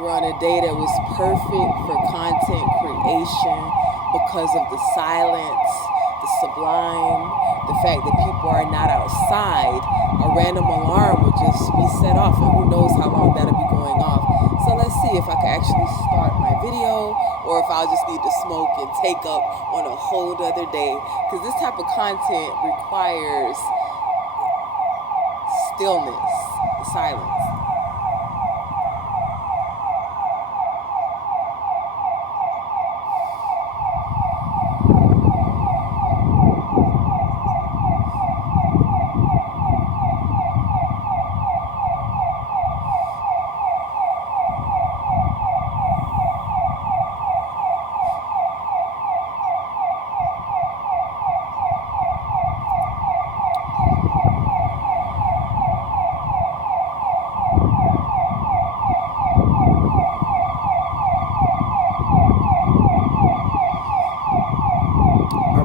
We're on a day that was perfect for content creation because of the silence, the sublime, the fact that people are not outside. A random alarm would just be set off, and who knows how long that'll be going off. So let's see if I can actually start my video, or if I'll just need to smoke and take up on a whole other day. Because this type of content requires stillness, silence.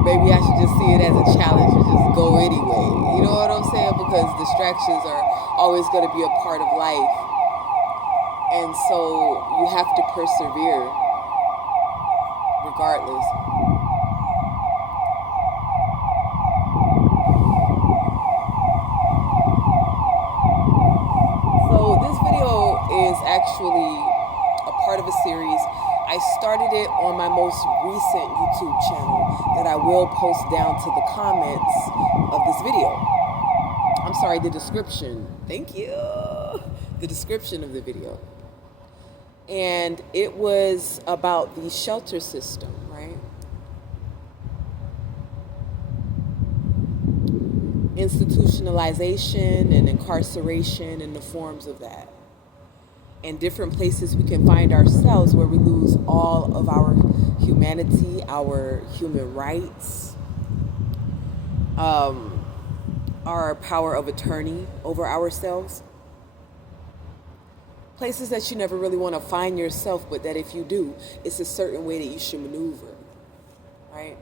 Maybe I should just see it as a challenge and just go anyway. You know what I'm saying? Because distractions are always going to be a part of life. And so you have to persevere regardless. So this video is actually a part of a series. I started it on my most recent YouTube channel that I will post down to the comments of this video. I'm sorry, the description. Thank you. The description of the video. And it was about the shelter system, right? Institutionalization and incarceration and the forms of that. And different places we can find ourselves where we lose all of our humanity, our human rights, our power of attorney over ourselves. Places that you never really want to find yourself, but that if you do, it's a certain way that you should maneuver, right?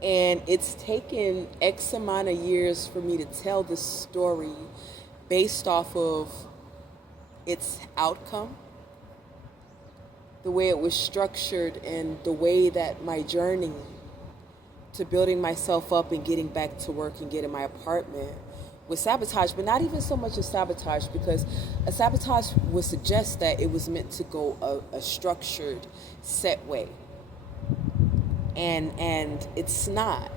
And it's taken X amount of years for me to tell this story based off of its outcome, the way it was structured, and the way that my journey to building myself up and getting back to work and getting my apartment was sabotaged, but not even so much a sabotage, because a sabotage would suggest that it was meant to go a structured, set way. And it's not.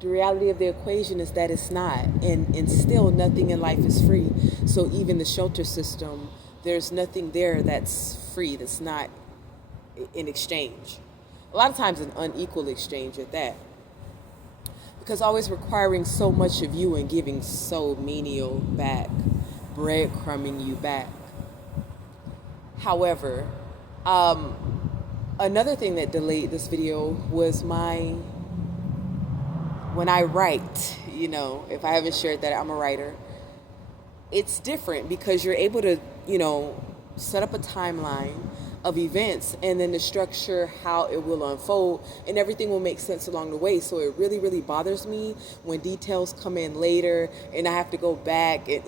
The reality of the equation is that it's not, and still nothing in life is free. So even the shelter system, there's nothing there that's free, that's not in exchange. A lot of times an unequal exchange at that. Because always requiring so much of you and giving so menial back, breadcrumbing you back. However, another thing that delayed this video was when I write, if I haven't shared that, I'm a writer. It's different because you're able to, set up a timeline of events and then to structure how it will unfold, and everything will make sense along the way. So it really, really bothers me when details come in later and I have to go back and,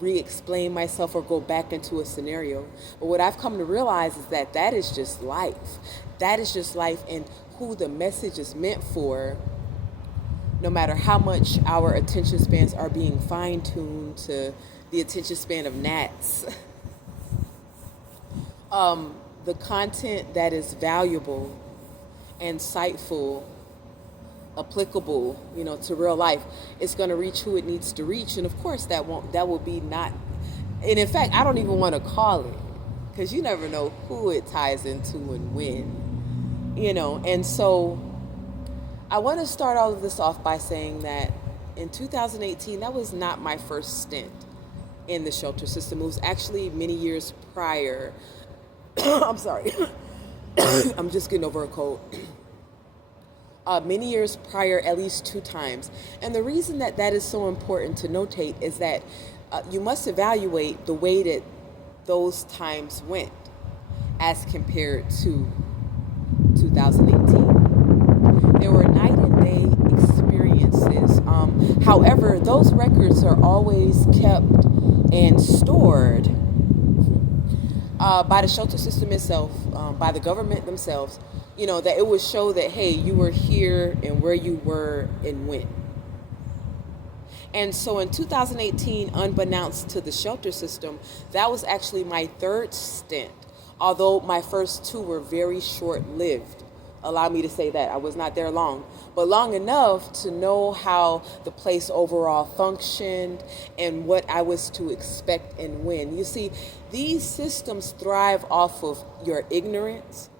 re-explain myself or go back into a scenario. But what I've come to realize is that that is just life. That is just life, and who the message is meant for, no matter how much our attention spans are being fine-tuned to the attention span of gnats. The content that is valuable, insightful, applicable, to real life, is going to reach who it needs to reach. And of course that will be not, and in fact, I don't even want to call it, because you never know who it ties into and when, and so I want to start all of this off by saying that in 2018, that was not my first stint in the shelter system. It was actually many years prior. I'm sorry. I'm just getting over a cold. Many years prior, at least 2 times. And the reason that is so important to notate is that you must evaluate the way that those times went as compared to 2018. There were night and day experiences. However, those records are always kept and stored by the shelter system itself, by the government themselves, that it would show that, hey, you were here and where you were and when. And so in 2018, unbeknownst to the shelter system, that was actually my third stint, although my first two were very short-lived. Allow me to say that. I was not there long, but long enough to know how the place overall functioned and what I was to expect and when. You see, these systems thrive off of your ignorance,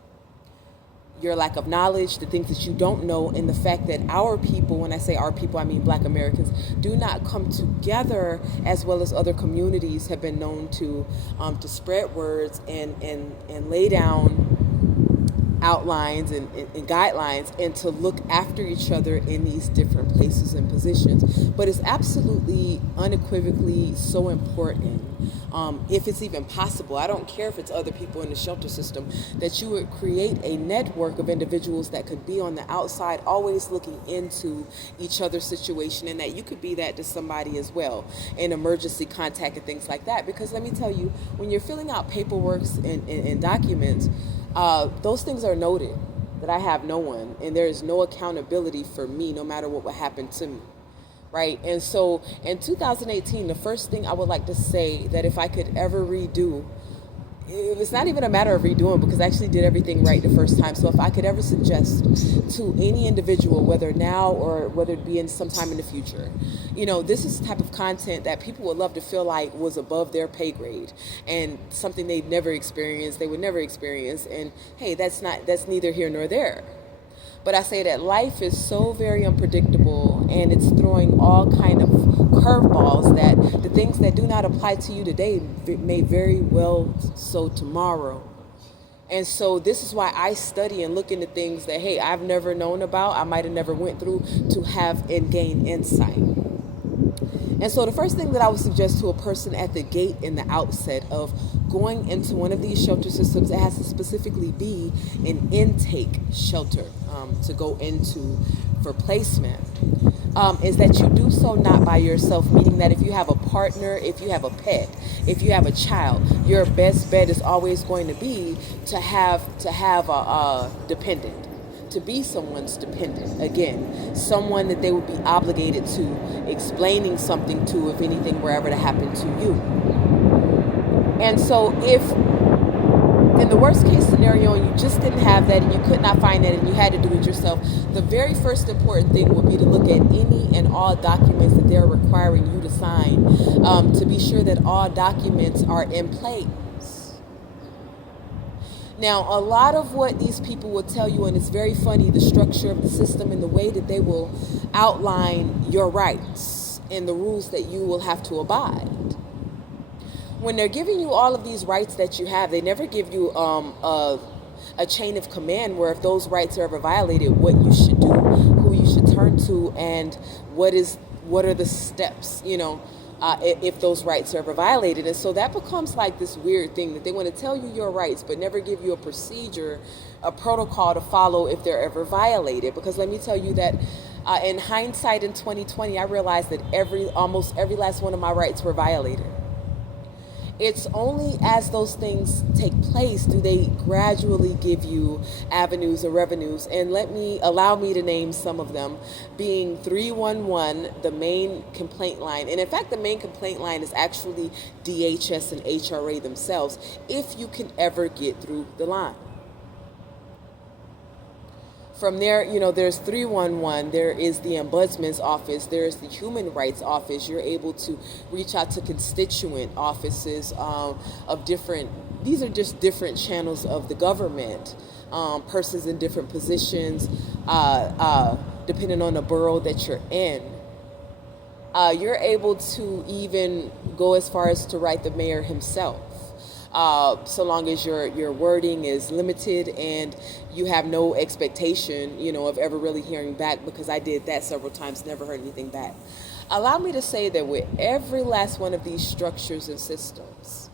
your lack of knowledge, the things that you don't know, and the fact that our people, when I say our people, I mean Black Americans, do not come together as well as other communities have been known to spread words and lay down outlines and guidelines and to look after each other in these different places and positions. But it's absolutely unequivocally so important, if it's even possible, I don't care if it's other people in the shelter system, that you would create a network of individuals that could be on the outside, always looking into each other's situation, and that you could be that to somebody as well in emergency contact and things like that. Because let me tell you, when you're filling out paperwork and documents, those things are noted, that I have no one, and there is no accountability for me, no matter what would happen to me, right? And so in 2018, the first thing I would like to say that if I could ever redo, it's not even a matter of redoing, because I actually did everything right the first time. So if I could ever suggest to any individual, whether now or whether it be in sometime in the future, this is the type of content that people would love to feel like was above their pay grade and something they've never experienced, they would never experience. And hey, that's neither here nor there. But I say that life is so very unpredictable, and it's throwing all kind of curveballs that the things that do not apply to you today may very well so tomorrow. And so this is why I study and look into things that, hey, I've never known about, I might have never went through, to have and gain insight. And so the first thing that I would suggest to a person at the gate in the outset of going into one of these shelter systems, it has to specifically be an intake shelter to go into for placement, is that you do so not by yourself, meaning that if you have a partner, if you have a pet, if you have a child, your best bet is always going to be to have a dependent, to be someone's dependent, again, someone that they would be obligated to explaining something to if anything were ever to happen to you. And so if in the worst case scenario you just didn't have that and you could not find that and you had to do it yourself, the very first important thing would be to look at any and all documents that they're requiring you to sign, to be sure that all documents are in place. Now, a lot of what these people will tell you, and it's very funny, the structure of the system and the way that they will outline your rights and the rules that you will have to abide. When they're giving you all of these rights that you have, they never give you a chain of command where if those rights are ever violated, what you should do, who you should turn to, and what are the steps, if those rights are ever violated. And so that becomes like this weird thing that they want to tell you your rights but never give you a procedure, a protocol to follow if they're ever violated. Because let me tell you that in hindsight in 2020, I realized that almost every last one of my rights were violated. It's only as those things take place do they gradually give you avenues or revenues. And allow me to name some of them, being 311, the main complaint line. And in fact, the main complaint line is actually DHS and HRA themselves, if you can ever get through the line. From there, there's 311, there is the Ombudsman's office, there's the Human Rights Office. You're able to reach out to constituent offices these are just different channels of the government, persons in different positions, depending on the borough that you're in. You're able to even go as far as to write the mayor himself. So long as your wording is limited and you have no expectation, of ever really hearing back, because I did that several times, never heard anything back. Allow me to say that with every last one of these structures and systems,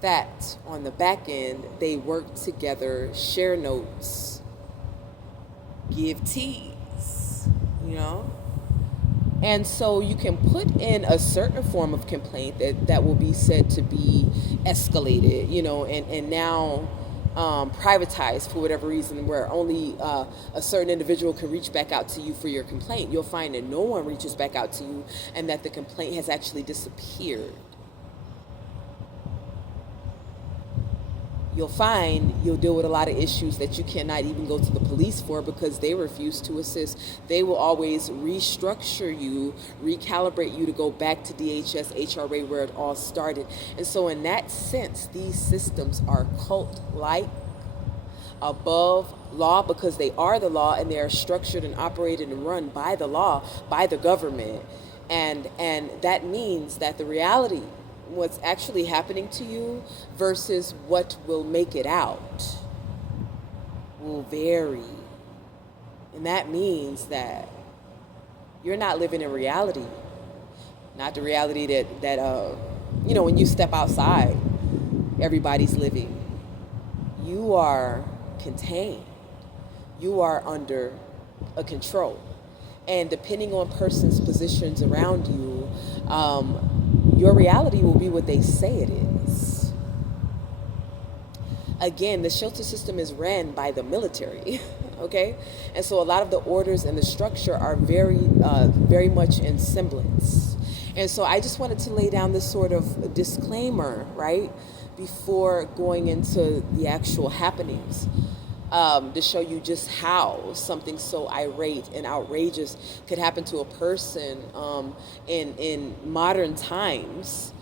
that on the back end, they work together, share notes, give teas, And so you can put in a certain form of complaint that will be said to be escalated, and now privatized for whatever reason, where only a certain individual can reach back out to you for your complaint. You'll find that no one reaches back out to you and that the complaint has actually disappeared. You'll find you'll deal with a lot of issues that you cannot even go to the police for because they refuse to assist. They will always restructure you, recalibrate you to go back to DHS, HRA, where it all started. And so in that sense, these systems are cult-like, above law, because they are the law and they are structured and operated and run by the law, by the government. And that means that the reality, what's actually happening to you versus what will make it out, will vary. And that means that you're not living in reality. Not the reality that when you step outside, everybody's living. You are contained. You are under a control. And depending on persons' positions around you, your reality will be what they say it is. Again, the shelter system is ran by the military, okay? And so a lot of the orders and the structure are very much in semblance. And so I just wanted to lay down this sort of disclaimer, right, before going into the actual happenings. To show you just how something so irate and outrageous could happen to a person in modern times,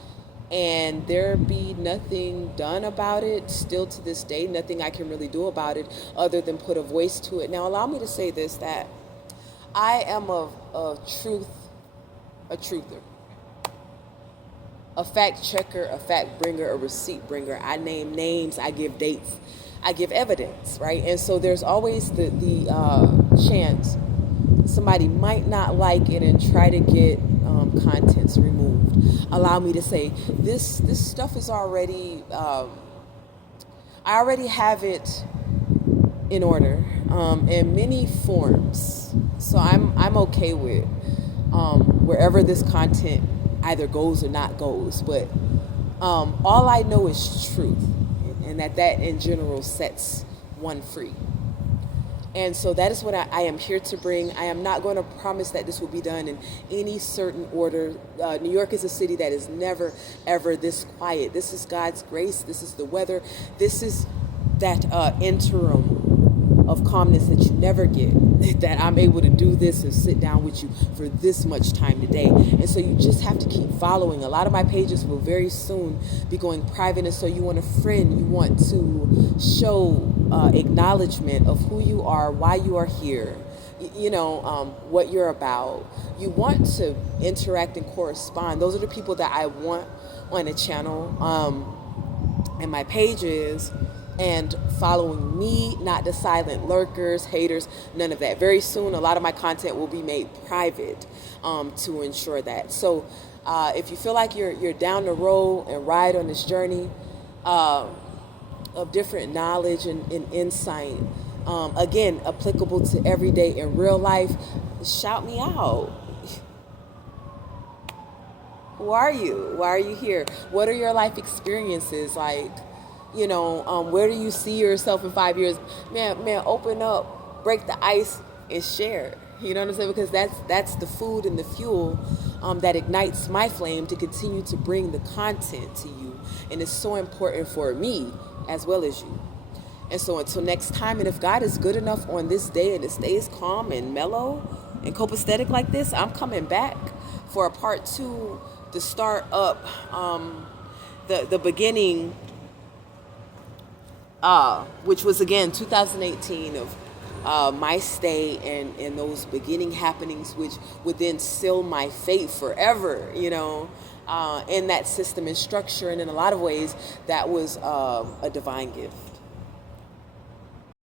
and there be nothing done about it. Still to this day, nothing I can really do about it other than put a voice to it. Now, allow me to say this, that I am a truther, a fact checker, a fact bringer, a receipt bringer. I name names, I give dates, I give evidence, right? And so there's always the chance somebody might not like it and try to get contents removed. Allow me to say this stuff is already, I already have it in order in many forms. So I'm okay with wherever this content either goes or not goes. But all I know is truth. And that in general sets one free. And so that is what I am here to bring. I am not going to promise that this will be done in any certain order. New York is a city that is never, ever this quiet. This is God's grace. This is the weather. This is that interim of calmness that you never get, that I'm able to do this and sit down with you for this much time today. And so you just have to keep following. A lot of my pages will very soon be going private, and so you want a friend, you want to show acknowledgement of who you are, why you are here, what you're about. You want to interact and correspond. Those are the people that I want on a channel and my pages. And following me, not the silent lurkers, haters, none of that. Very soon, a lot of my content will be made private to ensure that. So if you feel like you're down the road and ride on this journey of different knowledge and insight, again, applicable to everyday in real life, shout me out. Who are you? Why are you here? What are your life experiences like? Where do you see yourself in 5 years? Man, open up, break the ice, and share. You know what I'm saying? Because that's the food and the fuel that ignites my flame to continue to bring the content to you. And it's so important for me as well as you. And so until next time, and if God is good enough on this day and it stays calm and mellow and copacetic like this, I'm coming back for a part 2 to start up the beginning, which was again 2018 of my stay and those beginning happenings, which would then seal my fate forever, in that system and structure. And in a lot of ways, that was a divine gift.